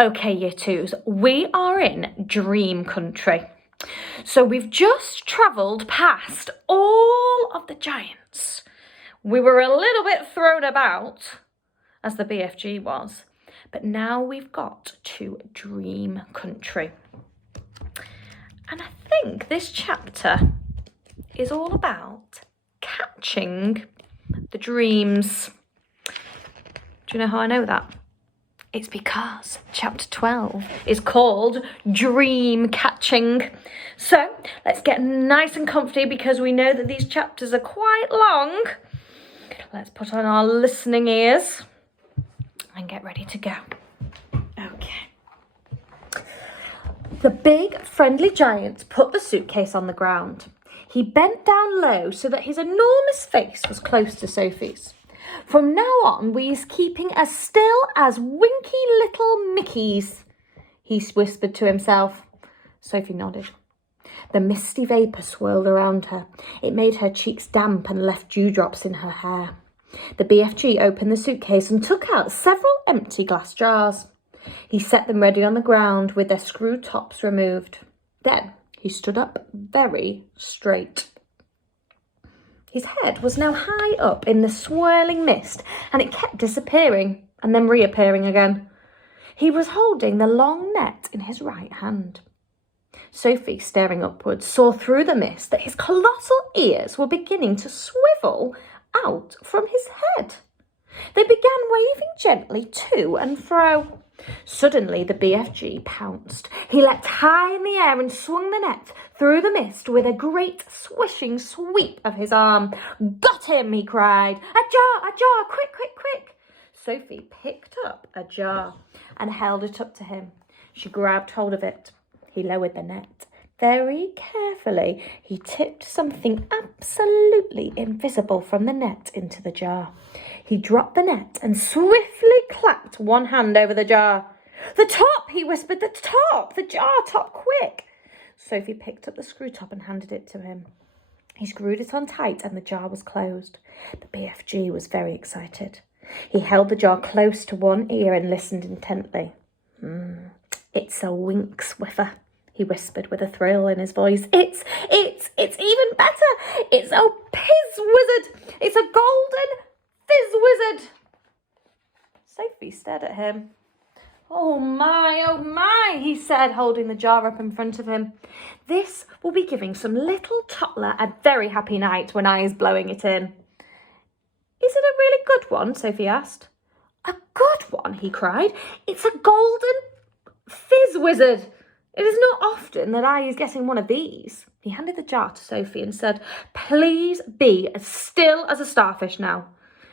Okay, year twos, we are in dream country. So we've just travelled past all of the giants. We were a little bit thrown about, as the BFG was, but now we've got to dream country. And I think this chapter is all about catching the dreams. Do you know how I know that? It's because chapter 12 is called Dream Catching. So let's get nice and comfy because we know that these chapters are quite long. Let's put on our listening ears and get ready to go. Okay. The big friendly giant put the suitcase on the ground. He bent down low so that his enormous face was close to Sophie's. From now on, we's keeping as still as winky little Mickeys, he whispered to himself. Sophie nodded. The misty vapour swirled around her. It made her cheeks damp and left dewdrops in her hair. The BFG opened the suitcase and took out several empty glass jars. He set them ready on the ground with their screw tops removed. Then he stood up very straight. His head was now high up in the swirling mist, and it kept disappearing and then reappearing again. He was holding the long net in his right hand. Sophie, staring upwards, saw through the mist that his colossal ears were beginning to swivel out from his head. They began waving gently to and fro. Suddenly, the BFG pounced. He leapt high in the air and swung the net through the mist with a great swishing sweep of his arm. "Got him!" he cried. A jar, quick, quick, quick!" Sophie picked up a jar and held it up to him. She grabbed hold of it. He lowered the net. Very carefully, he tipped something absolutely invisible from the net into the jar. He dropped the net and swiftly clapped one hand over the jar. "The top," he whispered, "the top, the jar top, quick!" Sophie picked up the screw top and handed it to him. He screwed it on tight and the jar was closed. The BFG was very excited. He held the jar close to one ear and listened intently. "It's a wink swiffer," he whispered with a thrill in his voice. It's even better. It's a piz wizard. It's a golden fizz wizard." Sophie stared at him. Oh my, he said, holding the jar up in front of him. "This will be giving some little toddler a very happy night when I is blowing it in." "Is it a really good one?" Sophie asked. "A good one?" he cried. "It's a golden fizz wizard. It is not often that I is getting one of these." He handed the jar to Sophie and said, "Please be as still as a starfish now.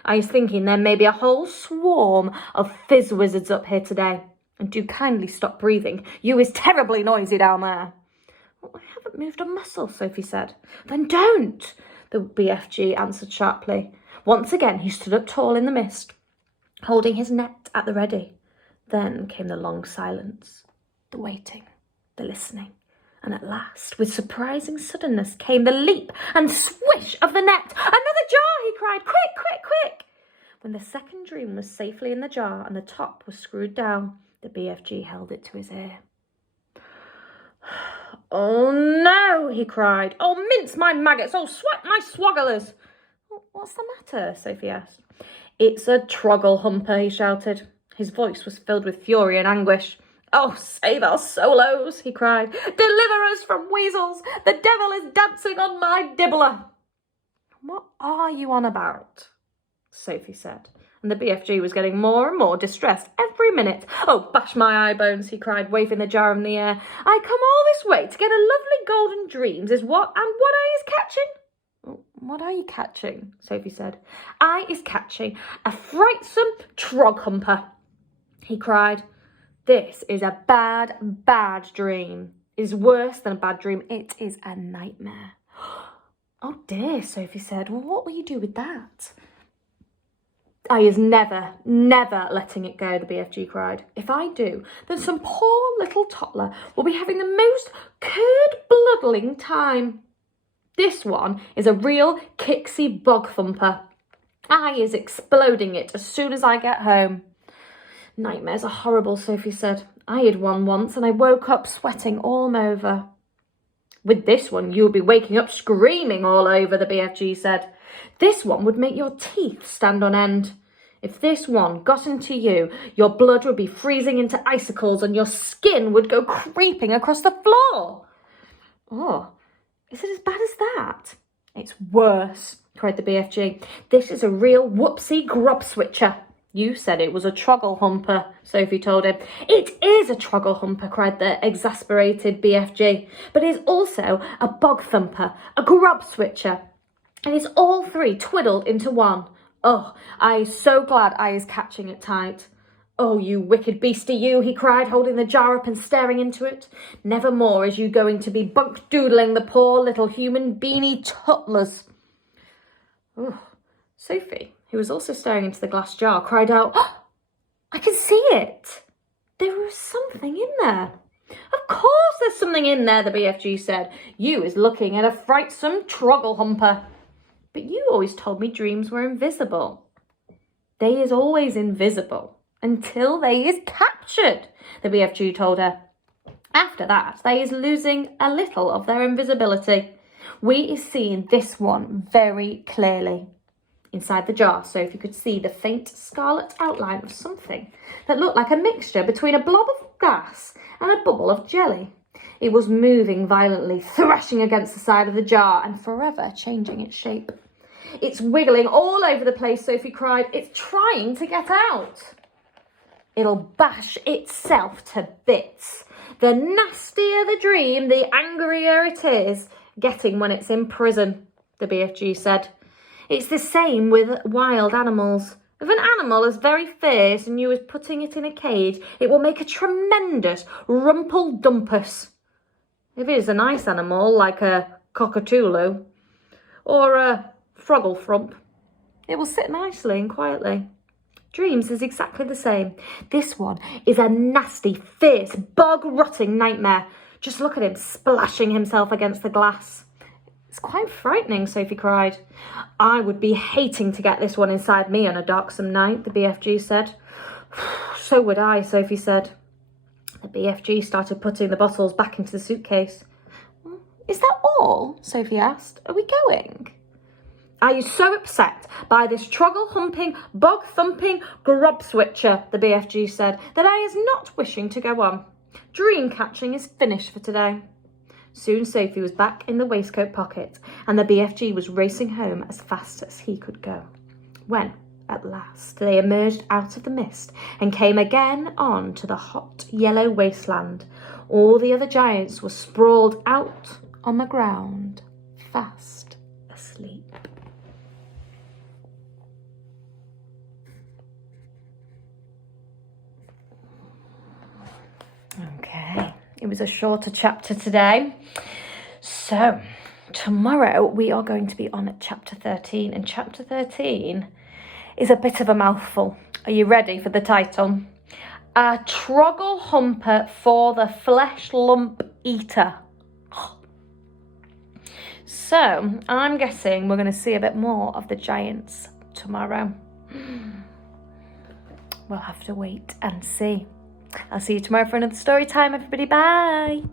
I was thinking there may be a whole swarm of fizz wizards up here today. And do kindly stop breathing. You is terribly noisy down there." "Well, I haven't moved a muscle," Sophie said. "Then don't," the BFG answered sharply. Once again, he stood up tall in the mist, holding his net at the ready. Then came the long silence, the waiting, the listening. And at last, with surprising suddenness, came the leap and swish of the net. "Another jar!" he cried. "Quick, quick, quick!" When the second dream was safely in the jar and the top was screwed down, the BFG held it to his ear. "Oh no!" he cried. "Oh, mince my maggots! Oh, swat my swogglers!" "What's the matter?" Sophie asked. "It's a troggle humper," he shouted. His voice was filled with fury and anguish. "Oh, save our solos!" he cried. "Deliver us from weasels! The devil is dancing on my dibbler!" "What are you on about?" Sophie said, and the BFG was getting more and more distressed every minute. "Oh, bash my eye bones!" he cried, waving the jar in the air. "I come all this way to get a lovely golden dreams what I is catching?" "What are you catching?" Sophie said. "I is catching a frightsome trog humper," he cried. "This is a bad, bad dream. It is worse than a bad dream. It is a nightmare." "Oh dear," Sophie said. "Well, what will you do with that?" "I is never, never letting it go," the BFG cried. "If I do, then some poor little toddler will be having the most curd-bloodling time. This one is a real kicksy bog thumper. I is exploding it as soon as I get home." Nightmares are horrible, Sophie said. I had one once and I woke up sweating all over. With this one, you'll be waking up screaming all over, the BFG said. This one would make your teeth stand on end. If this one got into you, your blood would be freezing into icicles and your skin would go creeping across the floor. Oh, is it as bad as that? It's worse, cried the BFG. This is a real whoopsie grub switcher. You said it was a troggle humper, Sophie told him. It is a troggle humper, cried the exasperated BFG, but it is also a bog thumper, a grub switcher, and it's all three twiddled into one. Oh, I is so glad I is catching it tight. Oh, you wicked beastie, you, he cried, holding the jar up and staring into it. Never more is you going to be bunk-doodling the poor little human beanie tutlers. Oh, Sophie, who was also staring into the glass jar, cried out, oh, I can see it. There was something in there. Of course there's something in there, the BFG said. You is looking at a frightsome troggle humper. But you always told me dreams were invisible. They is always invisible until they is captured, the BFG told her. After that, they is losing a little of their invisibility. We is seeing this one very clearly. Inside the jar, Sophie could see the faint scarlet outline of something that looked like a mixture between a blob of gas and a bubble of jelly. It was moving violently, thrashing against the side of the jar and forever changing its shape. It's wiggling all over the place, Sophie cried. It's trying to get out. It'll bash itself to bits. The nastier the dream, the angrier it is getting when it's in prison, the BFG said. It's the same with wild animals. If an animal is very fierce and you is putting it in a cage, it will make a tremendous rumpel-dumpus. If it is a nice animal, like a cockatoodle or a froggle-frump, it will sit nicely and quietly. Dreams is exactly the same. This one is a nasty, fierce, bog-rotting nightmare. Just look at him splashing himself against the glass. It's quite frightening, Sophie cried. I would be hating to get this one inside me on a darksome night, the BFG said. So would I, Sophie said. The BFG started putting the bottles back into the suitcase. Is that all? Sophie asked. Are we going? Are you so upset by this troggle-humping, bog-thumping grub-switcher, the BFG said, that I is not wishing to go on? Dream-catching is finished for today. Soon Sophie was back in the waistcoat pocket and the BFG was racing home as fast as he could go. When, at last, they emerged out of the mist and came again on to the hot yellow wasteland, all the other giants were sprawled out on the ground, fast asleep. Okay, it was a shorter chapter today. So, tomorrow we are going to be on at chapter 13, and chapter 13 is a bit of a mouthful. Are you ready for the title? A troggle humper for the flesh lump eater. So, I'm guessing we're going to see a bit more of the giants tomorrow. We'll have to wait and see. I'll see you tomorrow for another story time, everybody. Bye.